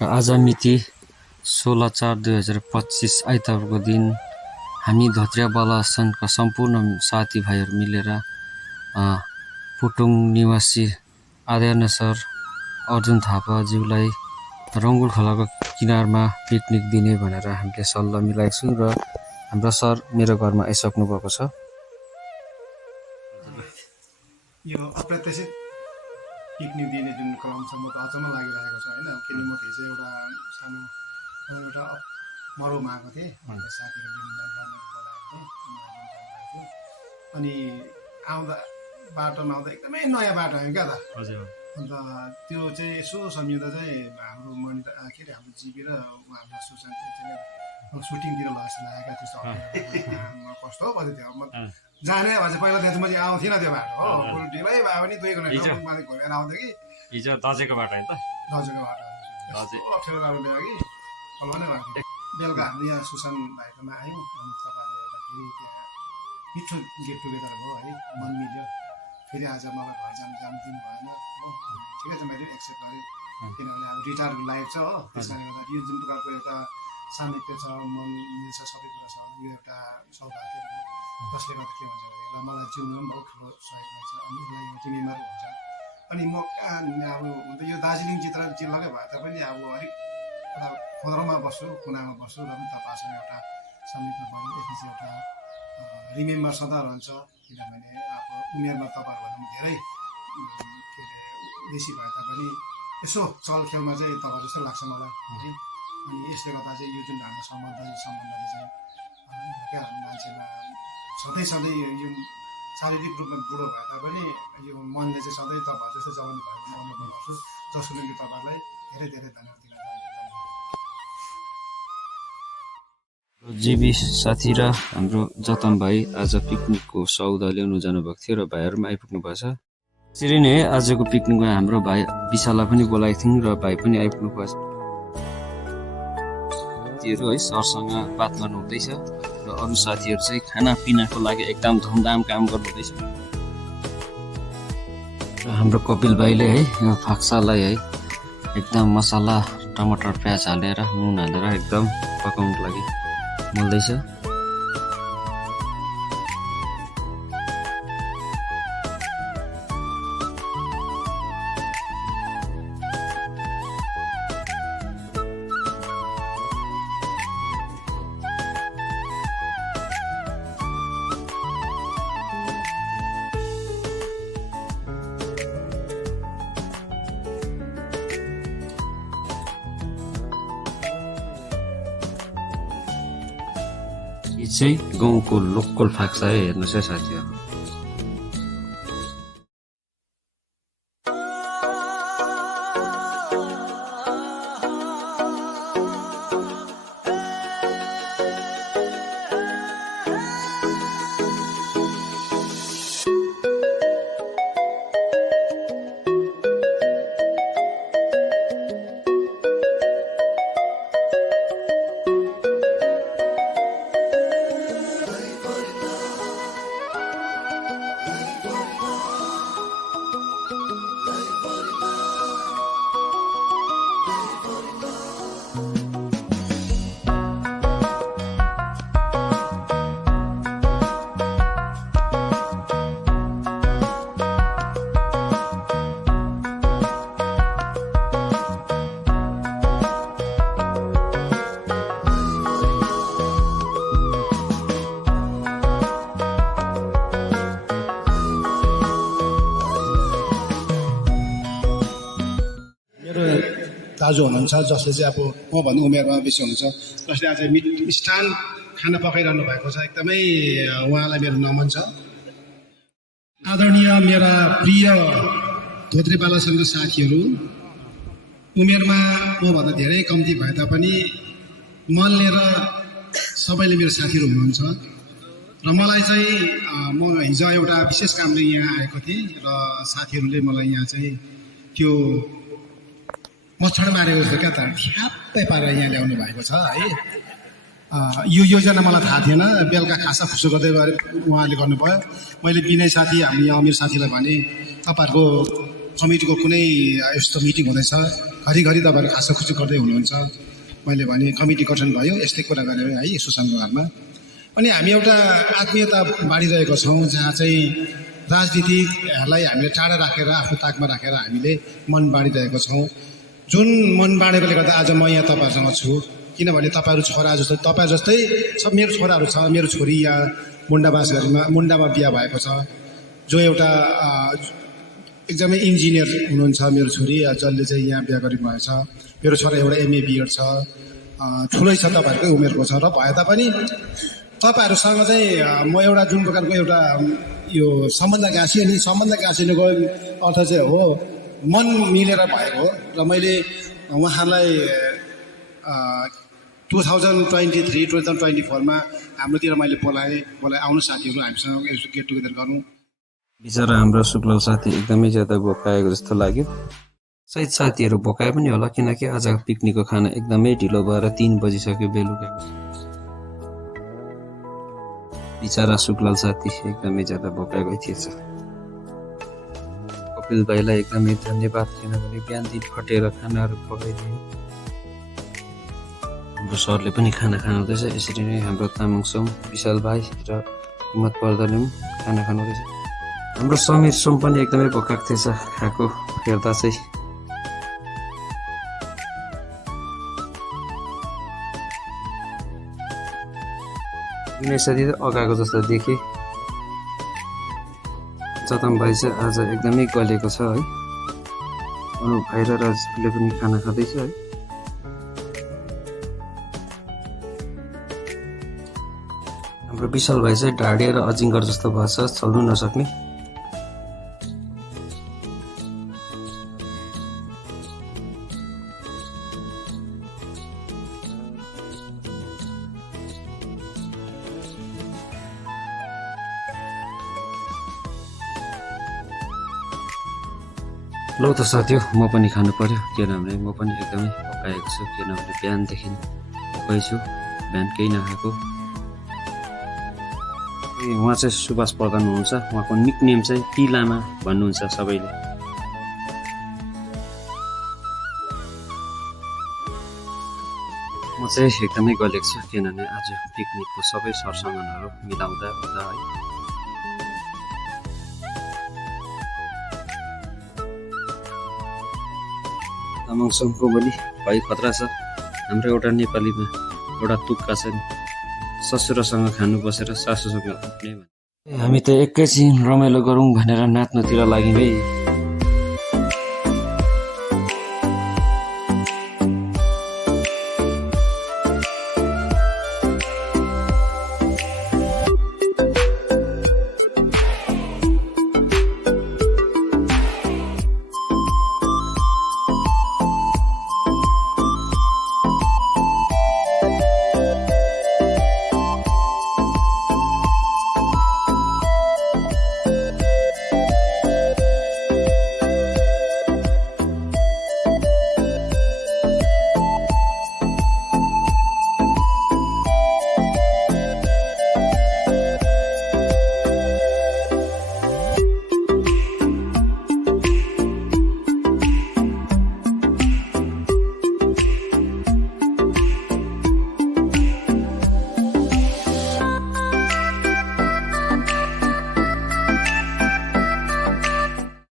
आज मिति 16/4/2025 आइतबारको दिन हामी धोत्रिया बालासनका सम्पूर्ण साथीभाइहरू मिलेर पुटुङ निवासी आदरणीय सर अर्जुन थापाज्यूलाई रङ्गुल खोलाको किनारमा पिकनिक दिने भनेर हामीले सल्लाह मिलाएको छौँ र हाम्रो सर मेरो घरमा आइसक्नु भएको छ। यो अप्रत्याशित पिकनिक दिने जुन क्रम छ म त अचम्म लागिरहेको छ होइन। किन म हिजो एउटा सानो एउटा मरौमा आएको थिएँ, साथीहरूले बोलाएको थिएँ अनि आउँदा बाटोमा आउँदा एकदमै नयाँ बाटो आयो क्या त। अन्त त्यो चाहिँ यसो सम्झिँदा चाहिँ हाम्रो मनिता के अरे हाम्रो जिबी र हाम्रो सुशान्त सुटिङतिर जस्तो लागेको त्यस्तो कस्तो हो कति थियो। म जाने भए चाहिँ पहिला त्यहाँ मैले आउँथिनँ त्यो बाटो हो, ढिलै भयो भने 2 घन्टा माथि घुमेर आउँथेँ कि हिजो दजेको बाटो होइन त, दजेको बाटो अप्ठ्यारो राम्रो ल्यायो कि फल नै भएको थियो। बेलुका हामीले यहाँ सुशान्त भाइकोमा आयौँ अनि तपाईँले एउटा फेरि त्यहाँ मिठो गेट टुगेदर भयो है, मन मिल्यो। फेरि आज मलाई घर जानु दिनु भएन हो, ठिकै छ मैले एक्सेप्ट गरेँ किनभने अब रिटायर लाइफ छ हो। त्यस कारणले गर्दा यो जुन प्रकारको एउटा सामिप्य छ, मन मिल्छ, सबै कुरा छ, यो एउटा सौभाग्य हो। जसले गर्दा के भन्छ भने र मलाई जिउमा पनि बहुत ठुलो सहयोग हुन्छ अनि यसलाई एउटा टिमेम्बर हुन्छ। अनि म अब हुन त यो दार्जिलिङ जिल्लाकै भए तापनि अब अलिक एउटा खोद्रोमा बस्छु, कुनामा बस्छु र पनि तपाईँसँग एउटा समीपमा बढ्यो यसपछि एउटा रिमेम्बर सदा रहन्छ। किनभने अब उमेरमा तपाईँहरूभन्दा धेरै के अरे बेसी भए तापनि यसो चलखेलमा चाहिँ तपाईँ जस्तो लाग्छ मलाई है। अनि यसले गर्दा चाहिँ यो जुन हाम्रो सम्बन्धले चाहिँ क्या मान्छेमा सधैँ यो शारीरिक रूपमा बुढो भए तापनि यो मनले चाहिँ सधैँ तपाईँ जस्तो चलाउनु भएको म अनुभव गर्छु। जसको निम्ति तपाईँहरूलाई धेरै धेरै धन्यवाद दिन चाहन्छु। जिबी साथी र हाम्रो जतन भाइ आज पिकनिकको सौदा ल्याउनु जानुभएको थियो र भाइहरू पनि आइपुग्नु भएको छ। त्यसरी नै आजको पिकनिकमा हाम्रो भाइ विशाललाई पनि बोलाएको थियौँ र भाइ पनि आइपुग्नु भएको छ। साथीहरू है सरसँग बात गर्नु हुँदैछ र अरू साथीहरू चाहिँ खानापिनाको लागि एकदम धुमधाम काम गर्नुहुँदैछ। र हाम्रो कपिल भाइले है फाक्सालाई है एकदम मसला टमाटर प्याज हालेर नुन हालेर एकदम पकाउनुको लागि मोल्दैछ। यो चाहिँ गाउँको लोकल फाक्सा है, हेर्नुहोस् है साथीहरू। दाजु हुनुहुन्छ जसले चाहिँ अब मभन्दा उमेरमा बेसी हुनुहुन्छ, जसले आज मिष्टान खाना पकाइरहनु भएको छ। एकदमै उहाँलाई मेरो नमन छ। आदरणीय मेरा प्रिय धोत्रे बालासनका साथीहरू, उमेरमा मभन्दा धेरै कम्ती भए तापनि मन लिएर सबैले मेरो साथीहरू हुनुहुन्छ र मलाई चाहिँ म हिजो एउटा विशेष कामले यहाँ आएको थिएँ र साथीहरूले मलाई यहाँ चाहिँ त्यो मच्छड मारेको जस्तो क्या त ठ्याप्पै पारेर यहाँ ल्याउनु भएको छ है। यो योजना मलाई थाहा थिएन। बेलुका खासा खुसो गर्दै गएर उहाँले गर्नुभयो। मैले विनय साथी हामी अमीर साथीलाई भने तपाईँहरूको कमिटीको कुनै यस्तो मिटिङ हुँदैछ घरिघरि तपाईँहरू खासोखुसी गर्दै हुनुहुन्छ। मैले भने कमिटी गठन भयो, यस्तै कुरा गरेर है सुशान्तको घरमा। अनि हामी एउटा आत्मीयता बाँडिरहेको छौँ, जहाँ चाहिँ राजनीतिलाई हामीले टाढा राखेर आफ्नो ताकमा राखेर हामीले मन बाँडिरहेको छौँ। जुन मन बाँडेकोले गर्दा आज म यहाँ तपाईँहरूसँग छु, किनभने तपाईँहरू छोरा जस्तो, तपाईँ जस्तै सब मेरो छोराहरू छ। मेरो छोरी यहाँ मुन्डामा बिहा भएको छ, जो एउटा एकदमै इन्जिनियर हुनुहुन्छ। मेरो छोरी जसले चाहिँ यहाँ बिहा गरिभएछ। मेरो छोरा एउटा MA BEd छ, ठुलै छ, तपाईँहरूकै उमेरको छ। र भए तापनि तपाईँहरूसँग चाहिँ म एउटा जुन प्रकारको एउटा यो सम्बन्ध गाँसियो नि, सम्बन्ध गाँसिनुको अर्थ चाहिँ हो मन मिलेर भएको हो। र मैले उहाँलाई 2023-2024 हाम्रोतिर मैले बोलाएँ आउनु साथीहरू हामीसँग यसो गेट टुगेदर गरौँ। बिचरा हाम्रो शुक्लाल साथी एकदमै ज्यादा भोकाएको जस्तो लाग्यो। सायद साथीहरू भोकाए पनि होला, किनकि आज पिकनिकको खाना एकदमै ढिलो भएर 3 बजिसक्यो बेलुका। बिचरा शुक्लाल साथी एकदमै ज्यादा भोकाएको थिएछ। कपिल भाइलाई एकदमै धन्यवाद, किनभने बिहान दिन खटेर खानाहरू पकाइदियो। हाम्रो सरले पनि खाना खानुहुँदैछ। यसरी नै हाम्रो तामाङ सोम, विशाल भाइ र हिम्मत पर्दाले पनि खाना खानुहुँदैछ। हाम्रो समीर सोम पनि एकदमै भोकाएको थिएछ खाएको हेर्दा चाहिँ। विनय साथी त अगाएको जस्तो देखे। चतम भाइ चाहिँ आज एकदमै गलेको छ है। अनुप भाइ र राजले पनि खाना खाँदैछ है। हाम्रो विशाल भाइ चाहिँ ढाडिएर अजिङ्गर जस्तो भएको छ, चल्नु नसक्ने। लौ त साथी, म पनि खानु पर्यो, किनभने म पनि एकदमै भोकाएको छु। किनभने बिहानदेखि भोकै छु, बिहान केही नखाएको। उहाँ चाहिँ सुभाष प्रधान हुनुहुन्छ, उहाँको निकनेम चाहिँ टी लामा भन्नुहुन्छ सबैले। म चाहिँ एकदमै गलेको छु, किनभने आज पिकनिकको सबै सरसामानहरू मिलाउँदा ओर्दा है। तामाङ सोमको भोलि भाइ खतरा छ। हाम्रो एउटा नेपालीमा एउटा तुक्का छ नि, ससुरासँग खानु बसेर सासूसँग उठ्ने। हामी त एकैछिन रमाइलो गरौँ भनेर नाच्नुतिर लाग्यौँ है।